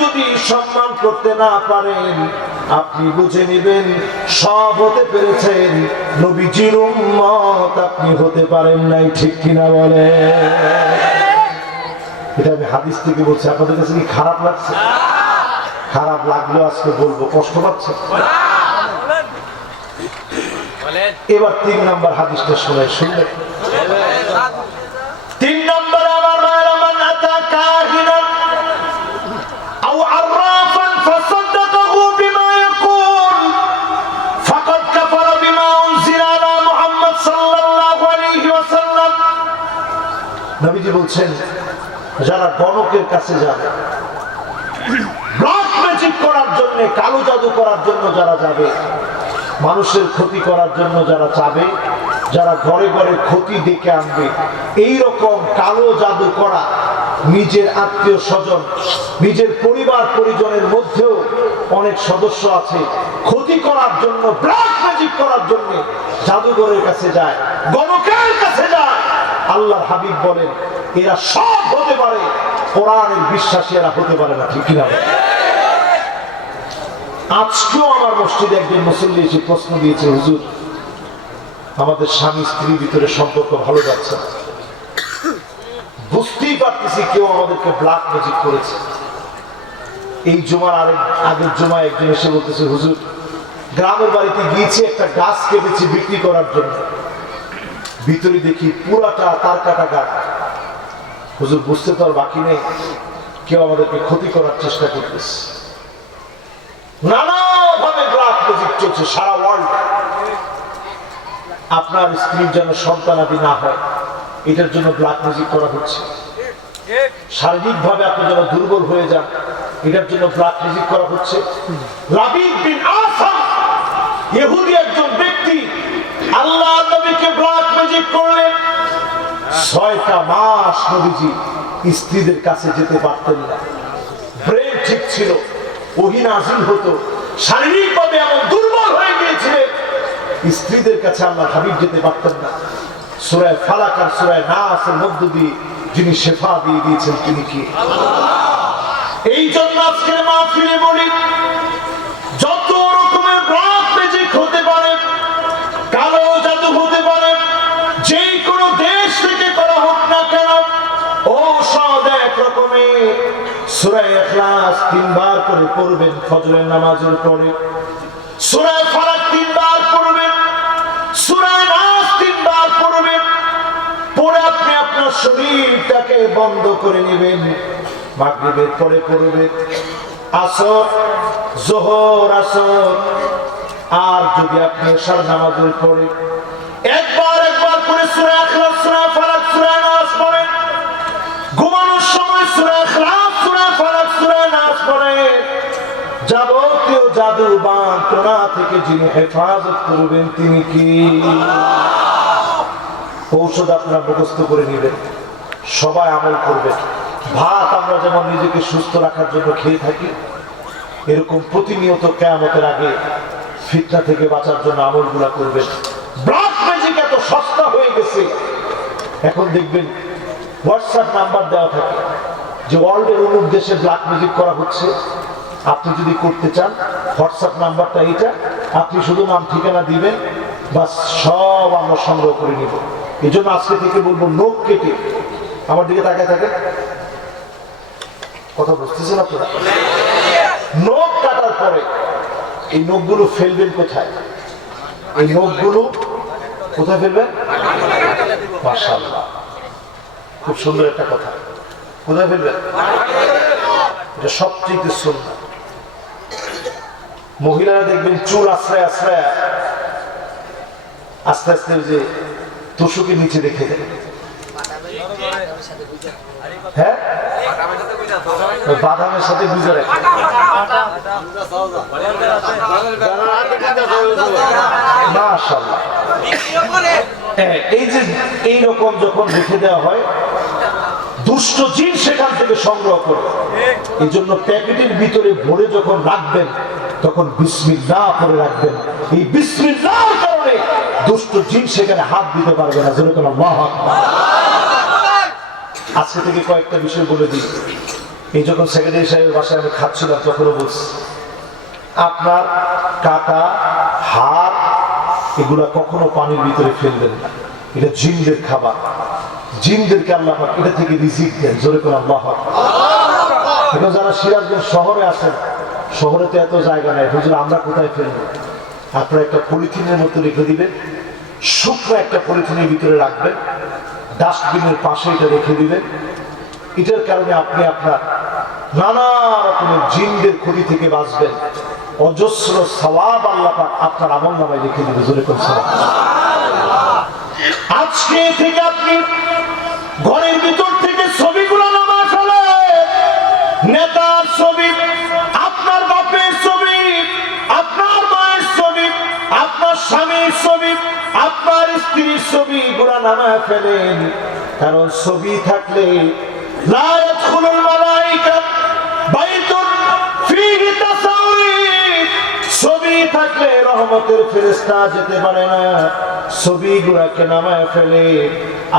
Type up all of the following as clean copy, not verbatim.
যদি সম্মান করতে না পারেন, আপনি বুঝে নেবেন সব হতে পেরেছেন, নবীজির উম্মত আপনি হতে পারেন নাই। ঠিক কিনা বলে? এটা আমি হাদিস থেকে বলছি। আপনাদের কাছে কি খারাপ লাগছে? খারাপ লাগলেও আজকে বলবো, কষ্ট পাচ্ছে। এবার 3 নম্বর হাদিসটা শুনে শুনলেন। 3 নম্বরে আমার মায়েরা, মান আতা কাহিনান আও আররাফান ফাসাদ্দাকাহু বিমা ইয়াকুল ফাকাদ কাফারা বিমা উনজিলা আলা মুহাম্মদ সাল্লাল্লাহু আলাইহি ওয়াসাল্লাম। নবীজি বলছেন, যারা গণকের কাছে যাবে, ব্ল্যাক ম্যাজিক করার জন্য, কালো জাদু করার জন্য যারা যাবে, মানুষের ক্ষতি করার জন্য যারা চাবে, যারা ঘরে ঘরে ক্ষতি ডেকে আনবে, এই রকম কালো জাদু করা, নিজের আত্মীয় স্বজন, নিজের পরিবার পরিজনের মধ্যেও অনেক সদস্য আছে, ক্ষতি করার জন্য, ব্ল্যাক ম্যাজিক করার জন্য জাদুঘরের কাছে যায়, গণকের কাছে যায়। আল্লাহর হাবিব বলেন, এরা সব হতে পারে, কোরআনের বিশ্বাসী এরা হতে পারে না। ঠিক কিনা? আজকেও আমার মসজিদে একজন মুসল্লি এসে প্রশ্ন দিয়েছে, হুজুর আমাদের স্বামী স্ত্রীর ভিতরে সম্পর্ক ভালো যাচ্ছে না, বুঝতেই পারতেছি কেউ আমাদেরকে ব্ল্যাক ম্যাজিক করেছে। এই জুমার আগের জুমায় একজন এসে বলতেছে, হুজুর গ্রামের বাড়িতে গিয়েছি, একটা গাছ কেটেছি বিক্রি করার জন্য, ভিতরে দেখি পুরাটা তার কাটা গাছ। হুজুর বুঝতে তো আর বাকি নেই, কেউ আমাদেরকে ক্ষতি করার চেষ্টা করতেছে। নানাভাবে ব্ল্যাক ম্যাজিক চলছে সারা ওয়ার্ল্ড। আপনার স্ত্রীর যেন সন্তানাদি না হয়, এটার জন্য ব্ল্যাক ম্যাজিক করা হচ্ছে। শারীরিক ভাবে আপনি যেন দুর্বল হয়ে যান, এটার জন্য ব্ল্যাক ম্যাজিক করা হচ্ছে। লাবিদ বিন আসাম ইহুদি একজন ব্যক্তি আল্লাহ নবীকে ব্ল্যাক ম্যাজিক করলেন। 6টা মাস নবীজি স্ত্রীদের কাছে যেতে পারতেন না। ব্রেন ঠিক ছিল, ওহী নাযিল হতো, শারীরিকভাবে এমন দুর্বল হয়ে গিয়েছিলেন, স্ত্রীদের কাছে আল্লাহর হাবিব যেতে পারতেন না। সূরা ফালাক আর সূরা নাসের মধ্য দিয়ে যিনি শেফা দিয়ে দিয়েছেন তিনি কি? এই জন্য আজকের মাহফিলে বলি, যত রকমের ব্ল্যাক ম্যাজিক হতে পারে, কালো জাদু হতে পারে, যেই কোনো দেশ থেকে করা হোক না কেন, ঔষধ এক রকমের। সূরা ইখলাস 3 বার করে পড়বেন ফজরের নামাজের পরে, সূরা ফালাক 3 বার পড়বেন, সূরা নাস 3 বার পড়বেন, পরে আপনি আপনার শরীরটাকে বন্ধ করে নেবেন। মাগরিবের পরে পড়বেন, আসর, যোহর, আসর, আর যদি আপনি এশার নামাজের পরে একবার করে সূরা ইখলাস, সূরা ফালাক, সূরা নাস পড়েন। ঘুমানোর সময় সূরা ইখলাস, সূরা ফালাক, সূরা নাস পড়েন। যাবতীয় জাদু বাঁটনা থেকে যিনি হেফাজত করবেন তিনি কি? ঔষধ আপনারা মুখস্থ করে নেবেন, সবাই আমল করবেন। ভাত আমরা যেমন নিজেকে সুস্থ রাখার জন্য খেয়ে থাকি, এরকম প্রতিনিয়ত কিয়ামতের আগে ফিতনা থেকে বাঁচার জন্য আমলগুলা করবেন। ব্ল্যাক ম্যাজিক এত সস্তা হয়ে গেছে, এখন দেখবেন হোয়াটসঅ্যাপ নাম্বার দেওয়া থাকে যে ওয়ার্ল্ডের অমুক দেশে ব্ল্যাক ম্যাজিক করা হচ্ছে। আপনি যদি করতে চান, হোয়াটসঅ্যাপ নাম্বারটা এইটা, আপনি শুধু নাম ঠিকানা দিবেন, বাস সব আমরা সংগ্রহ করে নিব। এই জন্য আজকে থেকে বলবো, নখ কেটে, আমার দিকে তাকায় থাকে, কথা বুঝতেছেন আপনারা? নখ কাটার পরে এই নখগুলো ফেলবেন কোথায়? এই নখগুলো কোথায় ফেলবেন? মাশাআল্লাহ, খুব সুন্দর একটা কথা। কোথায় ফেলবেন? এটা সবচেয়ে সুন্নাহ। মহিলারা দেখবেন চুল আশ্রয় আশ্রয় আস্তে আস্তে যে তুষুকে নিচে রেখে দেয়। হ্যাঁ, বাদামের সাথে গুজে রাখে। মাশাআল্লাহ, এই যে এইরকম যখন রেখে দেওয়া হয়, দুষ্ট জিন সেখান থেকে সংগ্রহ করে। এই জন্য প্যাকেটের ভিতরে ভরে যখন রাখবেন, তখন বিসমিল্লাহ করে রাখবেন। এই বিসমিল্লাহর কারণে দুষ্ট জিন সেখানে হাত দিতে পারবে না। যেরকম আল্লাহু আকবার। আজকে থেকে কয়েকটা বিষয় বলে দিই। এই যখন সেক্রেটারি সাহেবের বাসায় আমি খাচ্ছিলাম তখনও বলছি আপনার কাটা হাড় এগুলা কখনো পানির ভিতরে ফেলবেন না, এটা জিনদের খাবার, জিনদেরকে আল্লাহ পাক এটা থেকে রিজিক দেন। জোরে করে আল্লাহ। এখন যারা সিরাজগঞ্জ শহরে আছেন, শহরে তো এত জায়গা নাই, হুজুর আমরা কোথায় ফেলবো? আপনারা একটা পলিথিনের মতো রেখে দিবেন, শুকনো একটা পলিথিনের ভিতরে রাখবেন, ডাস্টবিনের পাশে এটা রেখে দিবেন। এটার কারণে আপনি আপনার নানা রকমের জিনদের ক্ষতি থেকে বাঁচবেন। অজস্র সওয়াব আল্লাহ পাক আপনার আমলনামায় লিখে দিবে। জোরে করে সুবহানাল্লাহ। আজকে থেকে আপনি ঘরের ভিতর থেকে ছবিগুলো নামায় ফেলেন। নেতার ছবি, আপনার বাপের ছবি, আপনার মায়ের ছবি, আপনার স্বামীর ছবি, আপনার স্ত্রীর ছবি গুলা নামায় ফেলেন। কারণ ছবি থাকলে লা ইয়াদখুলুল মালায়েকা বাইতুন ফীহি তাসাউইর, ছবি থাকলে রহমতের ফেরেশতা যেতে পারে না। ছবিগুলোকে নামায় ফেলে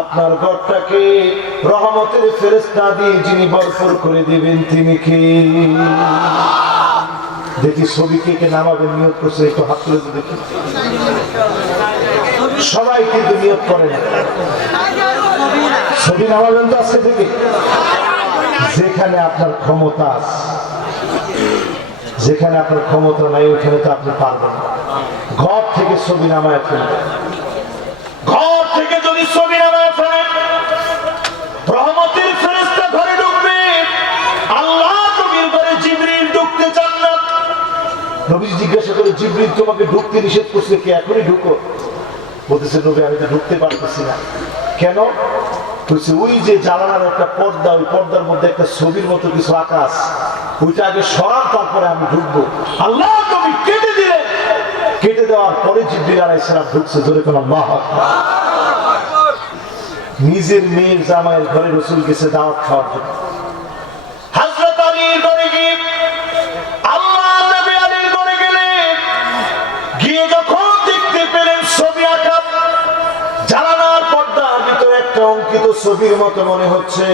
আপনার ঘরটাকে রহমতের ফেরেশতা দিয়ে যিনি ভরপুর করে দিবেন তিনি কে? দেখি ছবিকে কে নামাবেন নিয়ত করছে, একটু হাত তুলে দেখি। সবাই কিন্তু নিয়ত করে না। ছবি নামাবেন তো আজকে থেকে। যেখানে আপনার ক্ষমতা আছে, যেখানে আপনার ক্ষমতা নাই ওখানে তো আপনি পারবেন না। ঘর থেকে ছবি নামায় ফেলবেন। ঘর থেকে যদি ছবি নামায় ফেলেন, রহমতের ফেরেশতা ঘরে ঢুকবে। আল্লাহ নবীর ঘরে জিবরিল ঢুকতে চান না। নবী জিজ্ঞাসা করে, জিবরিল তোমাকে ঢুকতে নিষেধ করছে, কে এখনই ঢুকো? বলতেছে, নবী আমি তো ঢুকতে পারতেছি না। কেন? বলছে, ওই যে জানালার একটা পর্দা, ওই পর্দার মধ্যে একটা ছবির মতো কিছু আকাশ, ওইটা আগে সরান, তারপরে আমি ঢুকবো। আল্লাহ নবী কেটে দিলেন। কেটে দেওয়ার পরে জিবরিল আলাইহিস সালাম ঢুকছে। জোরে করে আল্লাহু আকবার। নিজের মেয়ের জামাইয়ের ঘরে রাসূল গেছে দাওয়াত খাওয়ার জন্য। হযরত আলীর ঘরে গিয়ে আল্লাহ নবী আলীর ঘরে গেলেন। গিয়ে যখন দেখতে পেলেন ছবি আঁকা, জানালার পর্দার ভিতরে একটা অঙ্কিত ছবির মতো মনে হচ্ছে,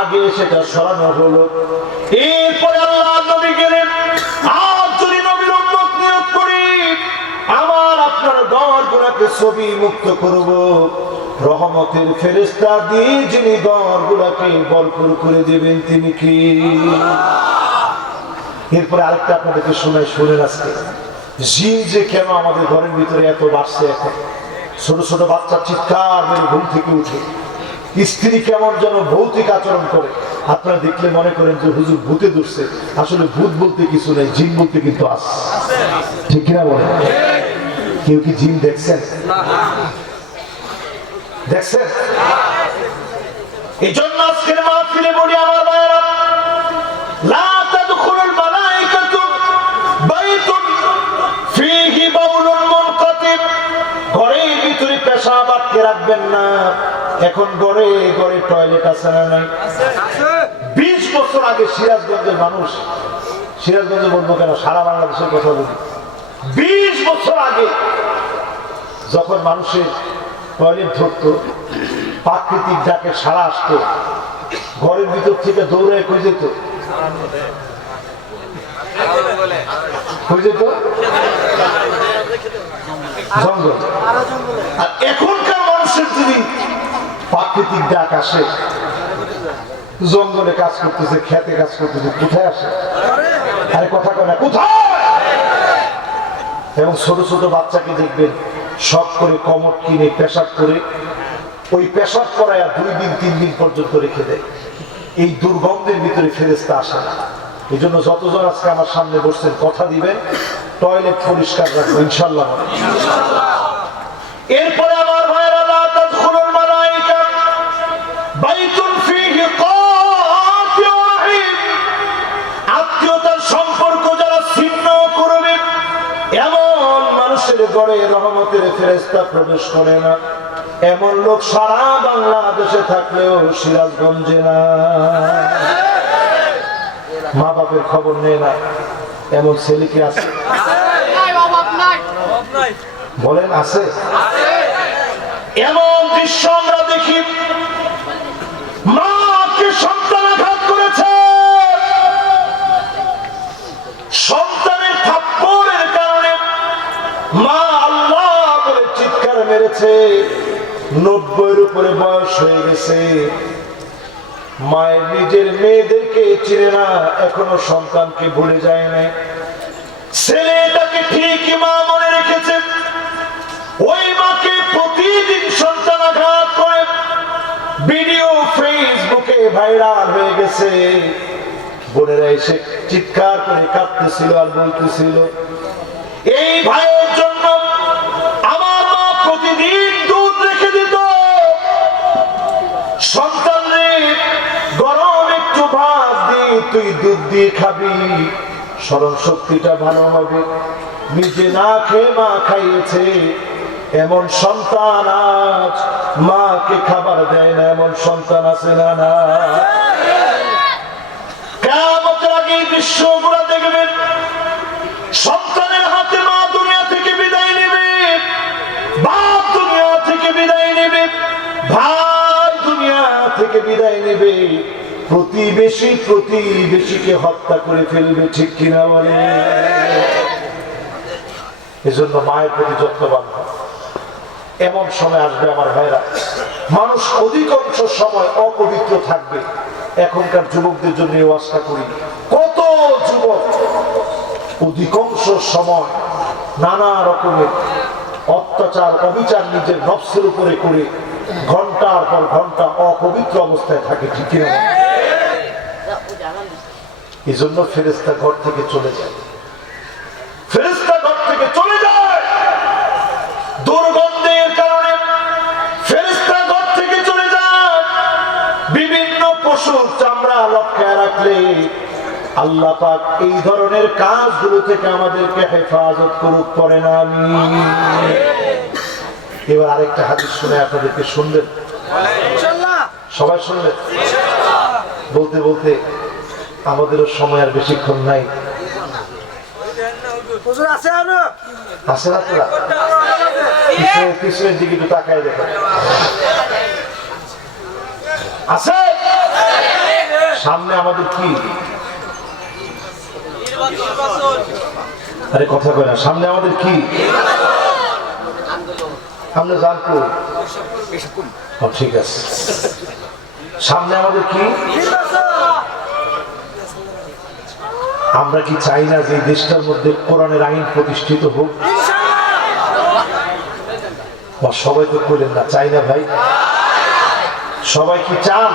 আগে সেটা সরানো হলো। এরপরে আল্লাহ নবী গেলেন, আর যদি নবীর উম্মত নিয়ত করি আমার আপনার ঘরগুলোকে ছবি মুক্ত করব, রহমতের ফেরেশতা দিয়ে যিনি ঘরগুলোকে ভরপুর করে দিবেন তিনি কি? এরপরে আরেকটা আপনাদেরকে শুনেন আজকে, জিন যে কেন আমাদের ঘরের ভিতরে এত বাড়ছে। এখন ছোট ছোট বাচ্চা চিৎকার মেরে ঘুম থেকে উঠে, স্ত্রী কেমন যেন ভৌতিক আচরণ করে। আপনারা দেখলে মনে করেন যে হুজুর ভূতে ধরছে। আসলে ভূত বলতে কিছু নেই, জিন বলতে কিন্তু আছে। ঠিক কিনা বলেন? কেউ কি জিন দেখছেন? দেখছেন? এই জন্য আজকের মাহফিলে বলি আমার ভাইয়েরা, লা তাদখুলুল মালায়েকাতু বাইতুন ফীহি বাউলুন মুনকাতিব, ঘরের ভিতরে পেশাব আটকে রাখবেন না। এখন ঘরে ঘরে টয়লেট আছে না নাই? 20 বছর আগে সিরাজগঞ্জের মানুষ, সিরাজগঞ্জে বলবো কেন, সারা বাংলাদেশের কথা বলি, 20 বছর আগে যখন মানুষের টয়লেট ধরতো, প্রাকৃতিক ডাকে সারা আসতো, ঘরের ভিতর থেকে দৌড়ায় কই যেত? কই যেত? জঙ্গল। আর এখনকার মানুষের যদি প্রাকৃতিক ডাক আসে, জঙ্গলে কাজ করতেছে, খেতে কাজ করতেছে, কোথায় আসে? আরে কথা কয় না, কোথায়? এবং ছোট ছোট বাচ্চাকে দেখবেন শখ করে কমট কিনে পেশাব করে, ওই পেশাব করায় 2 দিন 3 দিন পর্যন্ত রেখে দেয়। এই দুর্গন্ধের ভিতরে ফেরেশতা আসে না। এই জন্য যতজন আজকে আমার সামনে বসছেন কথা দিবেন টয়লেট পরিষ্কার রাখবো ইনশাআল্লাহ। এরপরে আমার ভাইয়েরা, লা তাদখুলুল মালায়েকা বাইতুন ফীহি কাতিউ রাহিম, আত্মীয়তার সম্পর্ক যারা ছিন্ন করবে এমন মানুষের ঘরে রহমতের ফেরেশতা প্রবেশ করে না। এমন লোক সারা বাংলাদেশে থাকলেও সিরাজগঞ্জে না। মা বাপের খবর নেয় না, এমন ছেলে কি আছে? বলেন আছে? এমন দৃশ্য আমরা দেখি, মাকে সন্তান আঘাত করেছে, উপরে বয়স হয়ে গেছে, মায়ের নিজের মেয়েদেরকে চিনে না, এখনো সন্তানকে ভুলে যায় নাই। ছেলেটাকে ঠিকই মা মনে রেখেছে, ওই মাকে প্রতিদিন সন্তান আঘাত করে ভিডিও ফেসবুকে ভাইরাল হয়ে গেছে। বোনেরা এসে চিৎকার করে কাঁদতেছিল আর বলতেছিল, এই ভাইয়ের জন্য আমার মা প্রতিদিন দুধ রেখে দিত, সন্তানরে গরম একটু ভাত দিয়ে তুই দুধ দিয়ে খাবি, স্মরণ শক্তিটা ভালো হবে। নিজে না খেয়ে মা খাইয়েছে, এমন সন্তান আজ মাকে খাবার দেয় না, এমন সন্তান আছে না? না, কিয়ামতের আগে দৃশ্যগুলো দেখবেন, সন্তানের হাতে মা দুনিয়া থেকে বিদায় নেবে, বাপ দুনিয়া থেকে বিদায় নেবে, ভাই দুনিয়া থেকে বিদায় নেবে, প্রতিবেশীকে হত্যা করে ফেলবে, ঠিক কিনা বলে? এজন্য মায়ের প্রতি যত্নবান হয়। এমন সময় আসবে আমার ভাইরা, মানুষ অধিকাংশ সময় অপবিত্র থাকবে। এখনকার যুবকদের জন্য এই ওয়াজটা করি, কত যুবক অধিকাংশ সময় নানা রকমের অত্যাচার অবিচার নিজের নফসের উপরে করে ঘন্টার পর ঘন্টা অপবিত্র অবস্থায় থাকে, ঠিক কিনা? এই জন্য ফেরেশতা ঘর থেকে চলে যায়, ফেরেশতা ঘর থেকে চলে যায় দুর্গন্ধের কারণে, ফেরেশতা ঘর থেকে চলে যায়। বিভিন্ন পশুর চামড়া লটকায় রাখলে আল্লাহ পাক এই ধরনের কাজগুলো থেকে আমাদেরকে হেফাজত করুক, পড়ে না আমি। এবার আরেকটা হাদিস শুনে আপনাদেরকে শুনবেন, সবাই শুনবেন। বলতে বলতে আমাদেরও সময় আর বেশিক্ষণ নাই। আছে না তোরা? পিছনের দিকে একটু তাকায় দেখো, আছে? সামনে আমাদের কি? আরে কথা কয় না, সামনে আমাদের কি? আমরা জানবো, ঠিক আছে। সামনে আমাদের কি? আমরা কি চাই না যে এই দেশটার মধ্যে কোরআনের আইন প্রতিষ্ঠিত হোক? সবাই তো বললেন না, চাই না ভাই? সবাই কি চান?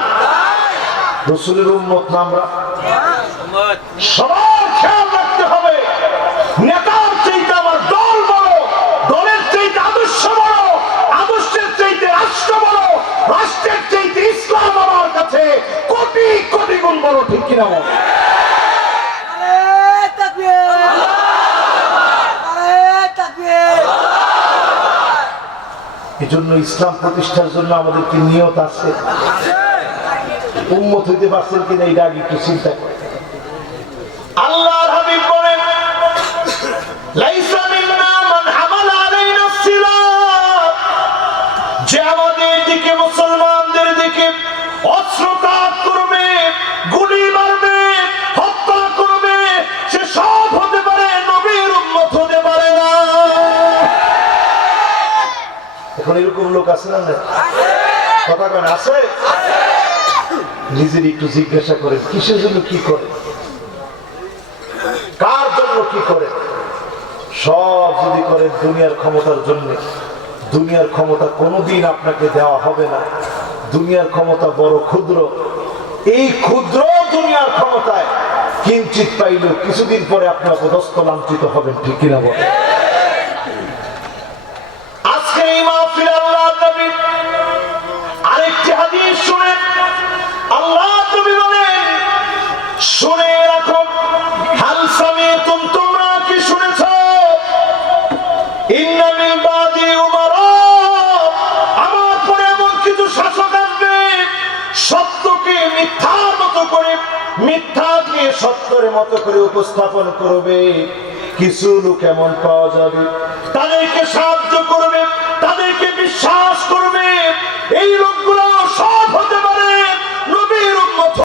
রাসূলের উম্মত না আমরা? সবার খেয়াল রাখতে হবে, নেতার চাইতে আমার দল বড়, দলের চাইতে আদর্শ বড়, আদর্শের চাইতে রাষ্ট্র বড়, রাষ্ট্রের চাইতে ইসলাম আমার কাছে কোটি কোটি গুণ বড়, ঠিক কিনা বল? এই জন্য ইসলাম প্রতিষ্ঠার জন্য আমাদেরকে নিয়ত আছে। উম্মত হইতে পারছেন কিনা এটা আগে একটু চিন্তা করেন। আল্লাহর হাবিব বলেন, লাইসা মিন্না মান হামালা আলাইনা সিলাহ, যে আমাদের দিকে, মুসলমানদের দিকে অস্ত্রপাত করবে, গুলি মারবে, হত্যা করবে, সে সব হতে পারে, নবীর উম্মত হতে পারে না। এখন এরকম লোক আছে না? কথা কেন আছে? নিজের একটু জিজ্ঞাসা করে, কিসের জন্য কি করে, কার জন্য কি করে? সব যদি করে দুনিয়ার ক্ষমতার জন্য, দুনিয়ার ক্ষমতা কোনোদিন আপনাকে দেওয়া হবে না। দুনিয়ার ক্ষমতা বড় ক্ষুদ্র, এই ক্ষুদ্র দুনিয়ার ক্ষমতায় কিঞ্চিত পাইলেও কিছুদিন পরে আপনি অপদস্থ লাঞ্ছিত হবেন, ঠিক কিনা বলেন? আজকে এই মাহফিলে আল্লাহর নবী আরেকটি হাদিস শুনেন। আল্লাহ নবী বলেন, শুনে রাখো, হাল সামিতুম, তোমরা কি শুনেছ? ইন্না মিন বাদি উমারা, আমার পরে এমন কিছু শাসক আসবে, সত্যকে মিথ্যার মতো করে, মিথ্যাকে সত্যের মতো করে উপস্থাপন করবে। কিছু লোক এমন পাওয়া যাবে, তাদেরকে সাহায্য করবে, তাদেরকে বিশ্বাস করবে। এই লোকগুলো সব হতে পারে নবী